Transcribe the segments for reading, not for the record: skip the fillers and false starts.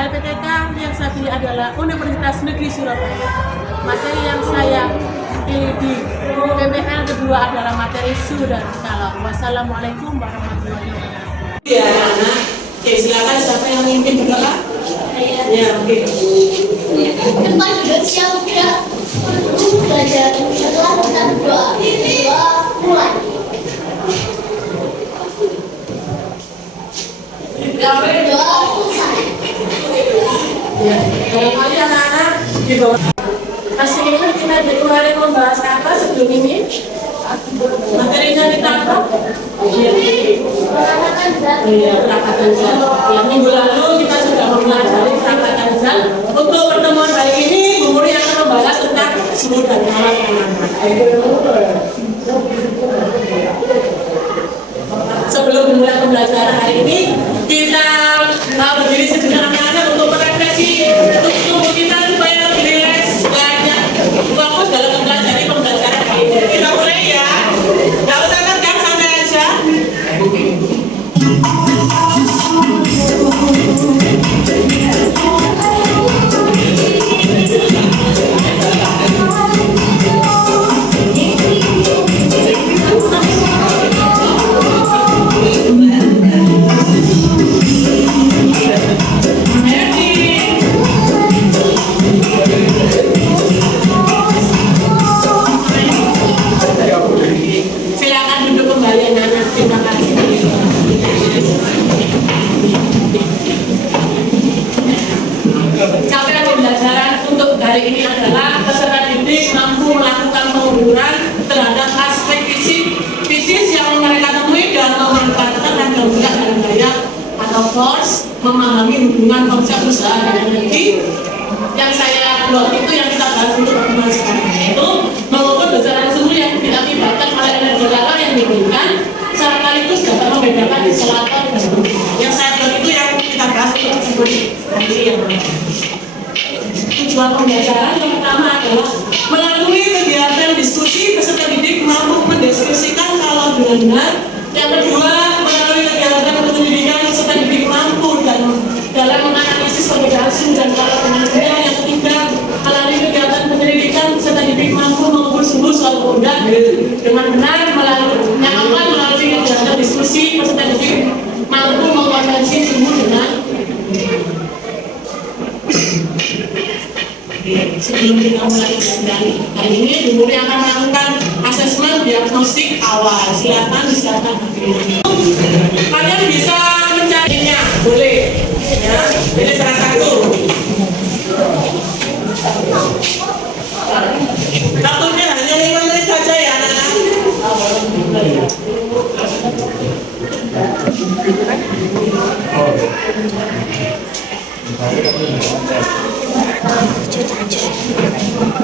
LPTK yang saya pilih adalah Universitas Negeri Surabaya. Materi yang saya pilih di PPL kedua adalah materi surah kalam. Wassalamualaikum warahmatullahi wabarakatuh. Ya, anak. Oke, silakan siapa yang memimpin berdoa? Ya, oke. Depan sudah siap ya. Belajar setelah kita berdoa mulai. Berdoa selesai. Ya, barangkali anak-anak di bawah. Masih ingat kita di kemarin membahas apa sebelum ini? Materinya ditangkap. Iya, perangkatan zal. Ya, minggu lalu kita sudah mempelajari perangkatan zal. Untuk pertemuan hari ini, Bu Muri akan membahas tentang sumur dan alat pengaman. Sebelum memulai pembelajaran hari ini, kita berdiri sejenak anak-anak untuk merefleksi untuk tubuh kita supaya lebih rileks, banyak fokus dalam mempelajari pembelajaran hari ini. Kita mulai ya, nggak usah tegang, santai aja. Silakan duduk kembali anak-anak. Terima kasih. Capaian pembelajaran untuk hari ini adalah peserta didik mampu melakukan pengukuran terhadap aspek fisik yang mereka temui dan memanfaatkan tenaga gerak dan daya atau force, memahami hubungan konsep usaha dan energi. Yang saya blog itu yang kita bahas untuk pertemuan sekarang, yaitu mengukur besaran suhu yang diakibatkan oleh energi lava yang diberikan sekaligus dapat membedakan isolator dan yang saya blog itu yang kita bahas untuk tersebut nanti yang tujuan pembelajaran yang pertama adalah melalui kegiatan diskusi peserta didik mampu mendiskusikan kalau benar. Yang kedua, melalui kegiatan pendidikan peserta didik mampu dan dalam menganalisis perbedaan suhu dan kalau dengan benar. Yang ketiga, melalui kegiatan pendidikan peserta didik mampu mengukur suhu suatu benda dengan benar. Yang keempat, melalui kegiatan diskusi peserta didik mampu mengkonversi suhu dengan. Sebelum kita mulai pembelajaran hari ini, Bu Muri akan melakukan asesmen diagnostik awal. Silakan. Kalian bisa mencarinya, boleh. Ya, ini salah satu. Waktunya hanya 5 menit saja ya, anak-anak.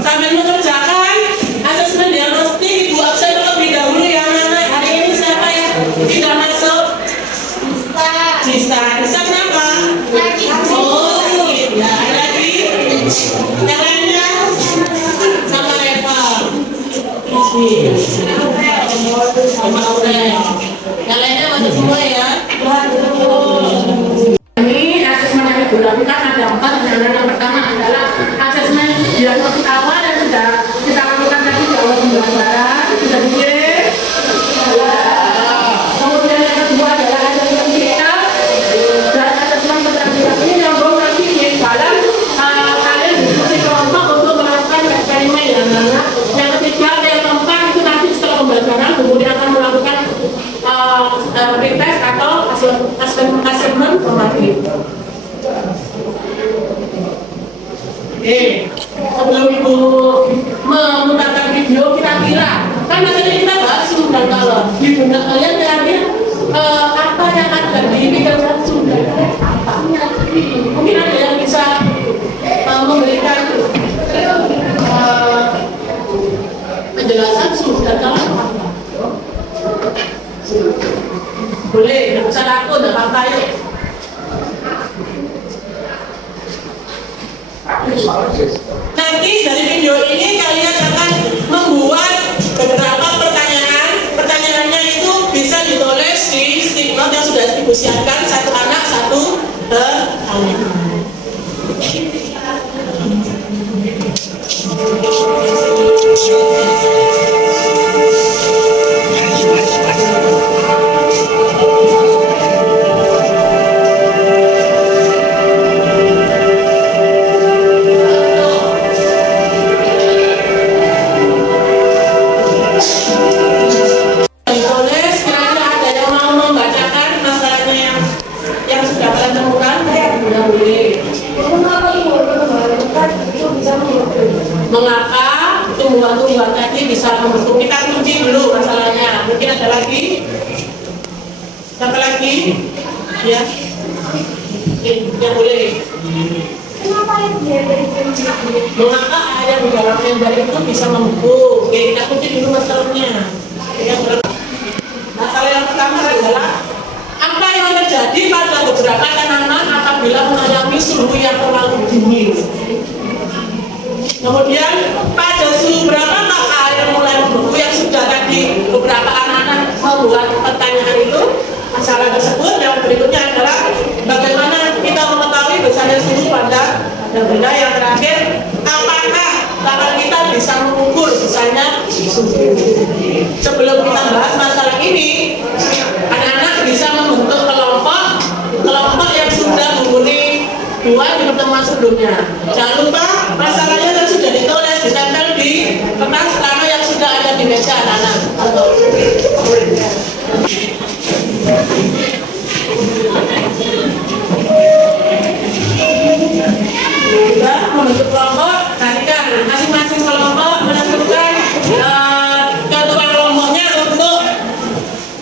Sambil mengerjakan asesmen diagnostik, Ibu absen terlebih dahulu ya anak-anak. Hari ini siapa ya? Tidak masuk? Nista. Nista kenapa? Oh, ya ada lagi. Yang lainnya? Sama Reva. Sama Aurel. Yang lainnya masuk semua ya? Ini asesmen yang Ibu lakukan ada 4. Yang pertama adalah asesmen diagnostik awal yang sudah kita lakukan tadi di awal pembelajaran, sudah dikirim. Kemudian yang kedua adalah asesmen kita dan asesmen keterampilan ini nyambung lagi di dalam kalian diskusi kelompok untuk melakukan eksperimen yang mana. Yang ketiga, yang keempat itu nanti setelah pembelajaran kemudian akan melakukan retest atau asesmen formatif. Sebelum Ibu memutarkan video, kira-kira kan materi kita bahas suhu dan kalor. Di benak kalian kira-kira apa yang ada di pikiran suhu dan apa? Mungkin ada yang bisa memberikan penjelasan suhu dan kalor apa? Boleh, nggak usah takut, nggak apa-apa yuk. Nanti dari video ini kalian akan membuat beberapa pertanyaan. Pertanyaannya itu bisa ditulis di stick note yang sudah usiakan satu anak satu anak. Mengapa tumbuhan-tumbuhan tadi bisa membentuk? Kita kunci dulu masalahnya. Mungkin ada lagi? Siapa lagi? Ya. Ya boleh. Mengapa air yang di dalam ember itu bisa membentuk? Oke, kita kunci dulu masalahnya. Masalah yang pertama adalah apa yang terjadi pada beberapa tanaman apabila mengalami suhu yang terlalu dingin. Kemudian pada suhu berapakah air mulai membeku yang sudah tadi beberapa anak-anak membuat pertanyaan itu. Masalah tersebut yang berikutnya adalah bagaimana kita mengetahui besarnya suhu pada benda yang terakhir, apakah tangan kita bisa mengukur besarnya suhu. Sebelum kita bahas masalah ini, anak-anak bisa membentuk kelompok yang sudah menghuni dua di pertemuan sebelumnya. Jangan lupa masalahnya yang sudah ditulis ditempel di kertas karena yang sudah ada di meja anak-anak. Sudah membentuk kelompok, perhatikan masing-masing kelompok menentukan ketua kelompoknya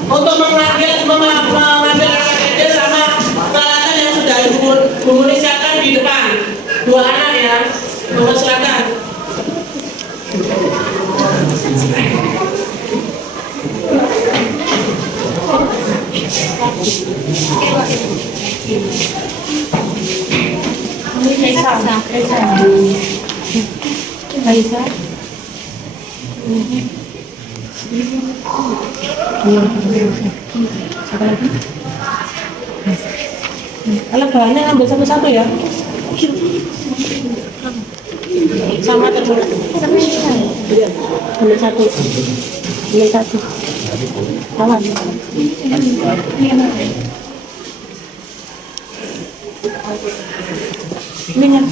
untuk mengambil KTP sama peralatan yang sudah menghuni siapkan di depan. Dua anak ya, mohon silakan. Kalau bahannya ambil satu-satu ya. Sama terus. Iya, ambil satu. Ambil satu. Kawan. Ini ya.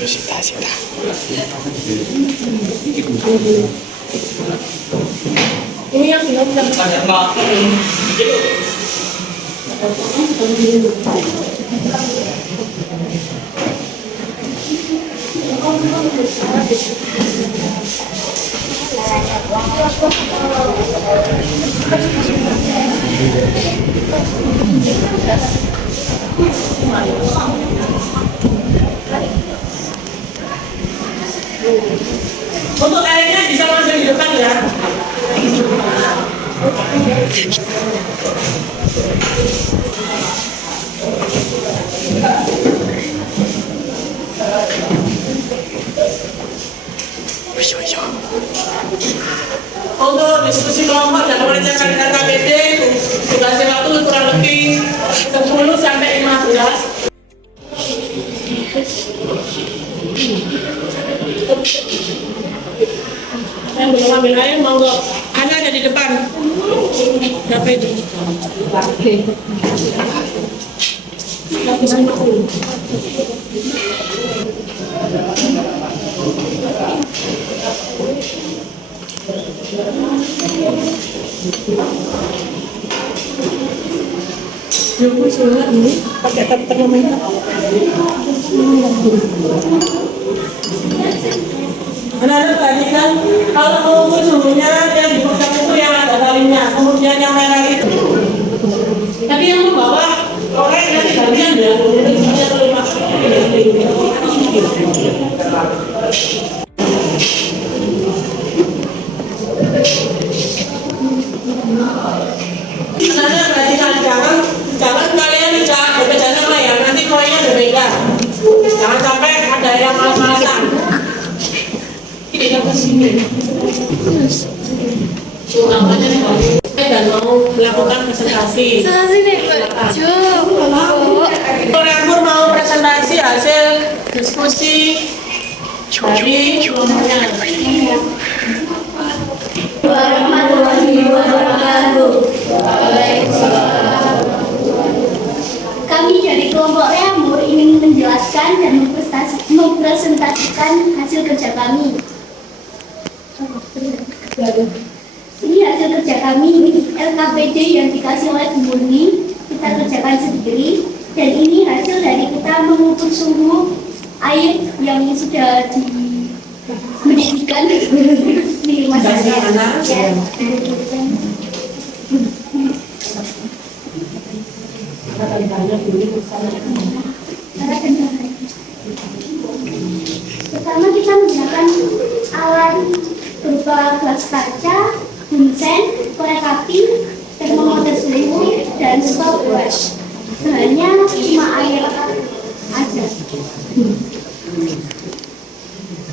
Sita. Ini yang untuk airnya bisa masuk di depan ya. Untuk diskusi kelompok dan mengerjakan KKBD durasi waktu kurang lebih 10 sampai 15. Yang belum ambil air monggo. Anak ada di depan. Berapa itu? Yuk, sudah ini pakai termometer. Anak-anak tadi kan kalau mengukur suhunya yang di kotak itu yang ada talinya, kemudian yang merah itu. Tapi yang membawa korek nanti gantian ya, jadi terima. Anak-anak perhatikan jangan kalian tidak berbeda sama ya, nanti koreknya berbeda. Jangan sampai ada yang malas-malasan. Kita ke sini. Dan mau melakukan melakukan presentasi. Silakan. Rektor mau presentasi hasil diskusi dari semuanya. Warahmatullahi wabarakatuh. Kami dari kelompok Reamur ingin menjelaskan dan mempresentasikan hasil kerja kami. Ini hasil kerja kami, LKPD yang dikasih oleh Bu Murni, kita kerjakan sendiri. Dan ini hasil dari kita mengukur suhu air yang sudah mendidihkan di masyarakat. Ya. Pertama kita menggunakan alat berupa gelas kaca, bunsen, korek api, termometer suhu, dan stopwatch. Bahannya cuma air aja.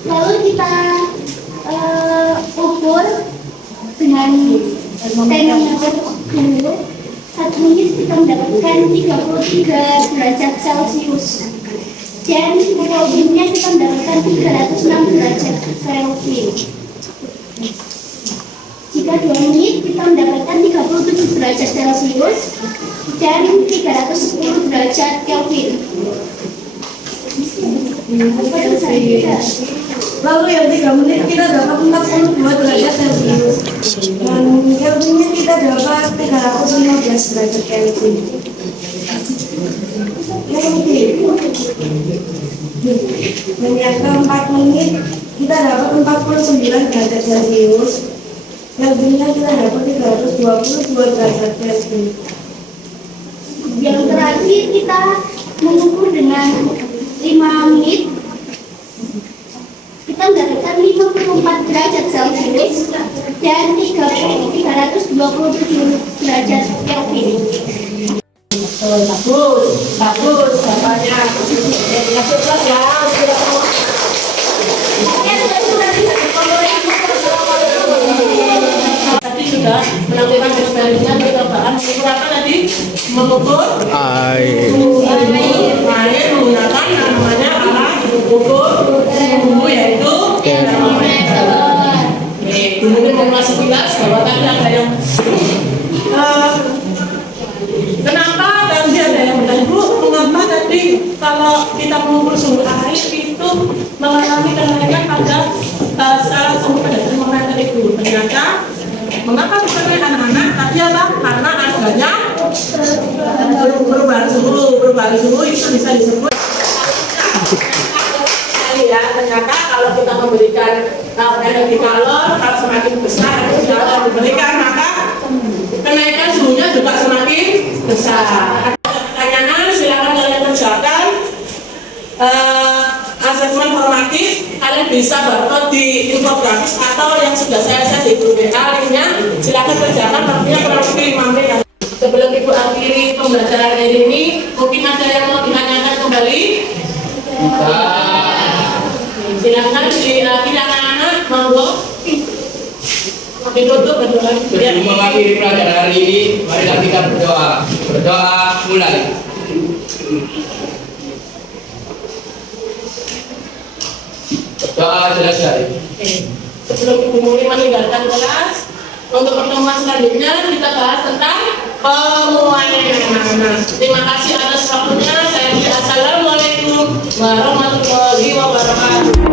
Lalu kita ukur dengan termometer dulu. 1 menit kita mendapatkan 33 derajat Celcius. Dan Kelvinnya kita mendapatkan 306 derajat Kelvin. Jika 2 menit kita mendapatkan 37 derajat Celcius dan 310 derajat Kelvin. Lalu yang 3 menit kita dapat 42 derajat Celcius dan Kelvinnya kita dapat 315 derajat Kelvin. Dan yang ke-4 menit kita dapat 49 derajat Celcius, Kelvinnya kita dapat 322 derajat Kelvin. Yang terakhir kita mengukur dengan 5 menit kita mendapatkan 54 derajat Celcius dan 327 derajat Kelvin. Bagus, bapaknya. Masuk kelas ya. Tadi sudah melakukan eksperimen percobaan mengukur apa tadi? Mengukur Air. air menggunakan namanya alat ukur suhu yaitu termometer. Kemudian memasuki kelas bahwa tadi ada yang kenapa tadi ada yang bertanya, Bu, mengapa tadi kalau kita mengukur suhu air itu mengalami kenaikan pada skala suhu pada termometer itu? Ternyata mengapa misalnya anak-anak tadi apa? Karena adanya perubahan suhu itu bisa disebut ya. Ternyata kalau kita memberikan energi kalor, kalau semakin besar energi kalor diberikan, maka kenaikan suhunya juga semakin besar. Pertanyaan silakan kalian kerjakan asesmen formatif. Kalian bisa barcode di infografis atau yang sudah saya share di grup WA linknya. Silakan kerjakan, waktunya kurang lebih 5 menit. Sebelum Ibu akhiri pembelajaran ini, mungkin ada yang mau ditanyakan kembali? Silakan diakhiri anak-anak, monggo. Ditutup berdoa. Sebelum mengakhiri pelajaran hari ini, marilah kita berdoa. Berdoa mulai. Berdoa selesai. Sebelum Ibu Murni meninggalkan kelas, untuk pertemuan selanjutnya kita bahas tentang pemuaian. Terima kasih atas waktunya. Saya Assalamualaikum warahmatullahi wabarakatuh.